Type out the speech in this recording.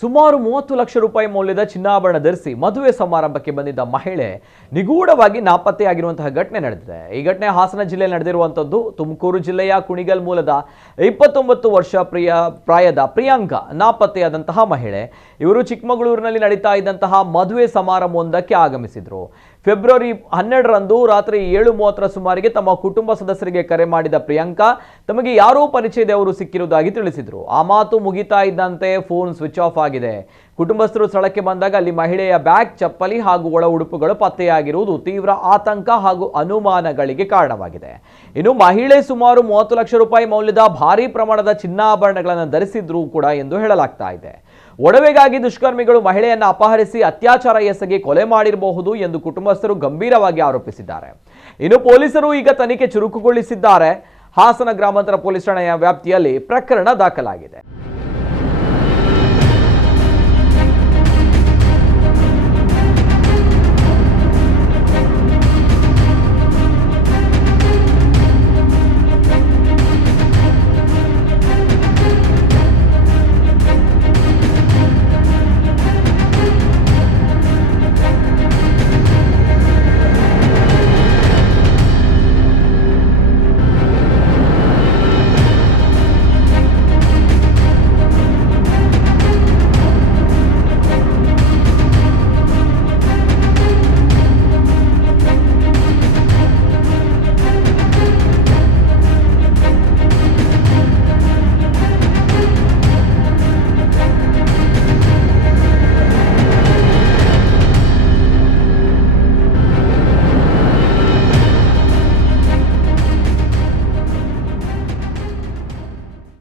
ಸುಮಾರು 30 ಲಕ್ಷ ರೂಪಾಯಿ ಮೌಲ್ಯದ ಚಿನ್ನಾಭರಣ ಧರಿಸಿ ಮದುವೆ ಸಮಾರಂಭಕ್ಕೆ ಬಂದಿದ್ದ ಮಹಿಳೆ ನಿಗೂಢವಾಗಿ ನಾಪತ್ತೆಯಾಗಿರುವಂತಹ ಘಟನೆ ನಡೆದಿದೆ. ಈ ಘಟನೆ ಹಾಸನ ಜಿಲ್ಲೆಯಲ್ಲಿ ನಡೆದಿರುವಂತದ್ದು. ತುಮಕೂರು ಜಿಲ್ಲೆಯ ಕುಣಿಗಲ್ ಮೂಲದ 29 ವರ್ಷ ಪ್ರಾಯದ ಪ್ರಿಯಾಂಕಾ ನಾಪತ್ತೆಯಾದಂತಹ ಮಹಿಳೆ. ಇವರು ಚಿಕ್ಕಮಗಳೂರಿನಲ್ಲಿ ನಡೀತಾ ಇದ್ದಂತಹ ಮದುವೆ ಸಮಾರಂಭವೊಂದಕ್ಕೆ ಆಗಮಿಸಿದ್ರು. ಫೆಬ್ರವರಿ 12ರಂದು ರಾತ್ರಿ 7:30 ಸುಮಾರಿಗೆ ತಮ್ಮ ಕುಟುಂಬ ಸದಸ್ಯರಿಗೆ ಕರೆ ಮಾಡಿದ ಪ್ರಿಯಾಂಕಾ ತಮಗೆ ಯಾರೋ ಪರಿಚಯದವರು ಸಿಕ್ಕಿರುವುದಾಗಿ ತಿಳಿಸಿದ್ರು. ಆ ಮಾತು ಮುಗಿತಾ ಇದ್ದಂತೆ ಫೋನ್ ಸ್ವಿಚ್ ಆಫ್ ಆಗಿದೆ. ಕುಟುಂಬಸ್ಥರು ಸ್ಥಳಕ್ಕೆ ಬಂದಾಗ ಅಲ್ಲಿ ಮಹಿಳೆಯ ಬ್ಯಾಗ್, ಚಪ್ಪಲಿ ಹಾಗೂ ಒಳ ಉಡುಪುಗಳು ಪತ್ತೆಯಾಗಿರುವುದು ತೀವ್ರ ಆತಂಕ ಹಾಗೂ ಅನುಮಾನಗಳಿಗೆ ಕಾರಣವಾಗಿದೆ. ಇನ್ನು ಮಹಿಳೆ ಸುಮಾರು 30 ಲಕ್ಷ ರೂಪಾಯಿ ಮೌಲ್ಯದ ಭಾರೀ ಪ್ರಮಾಣದ ಚಿನ್ನಾಭರಣಗಳನ್ನು ಧರಿಸಿದ್ರು ಕೂಡ ಎಂದು ಹೇಳಲಾಗ್ತಾ ಇದೆ. ಒಡವೆಗಾಗಿ ದುಷ್ಕರ್ಮಿಗಳು ಮಹಿಳೆಯನ್ನು ಅಪಹರಿಸಿ ಅತ್ಯಾಚಾರ ಎಸಗಿ ಕೊಲೆ ಮಾಡಿರಬಹುದು ಎಂದು ಕುಟುಂಬಸ್ಥರು ಗಂಭೀರವಾಗಿ ಆರೋಪಿಸಿದ್ದಾರೆ. ಇನ್ನು ಪೊಲೀಸರು ಈಗ ತನಿಖೆ ಚುರುಕುಗೊಳಿಸಿದ್ದಾರೆ. ಹಾಸನ ಗ್ರಾಮಾಂತರ ಪೊಲೀಸ್ ಠಾಣೆಯ ವ್ಯಾಪ್ತಿಯಲ್ಲಿ ಪ್ರಕರಣ ದಾಖಲಾಗಿದೆ.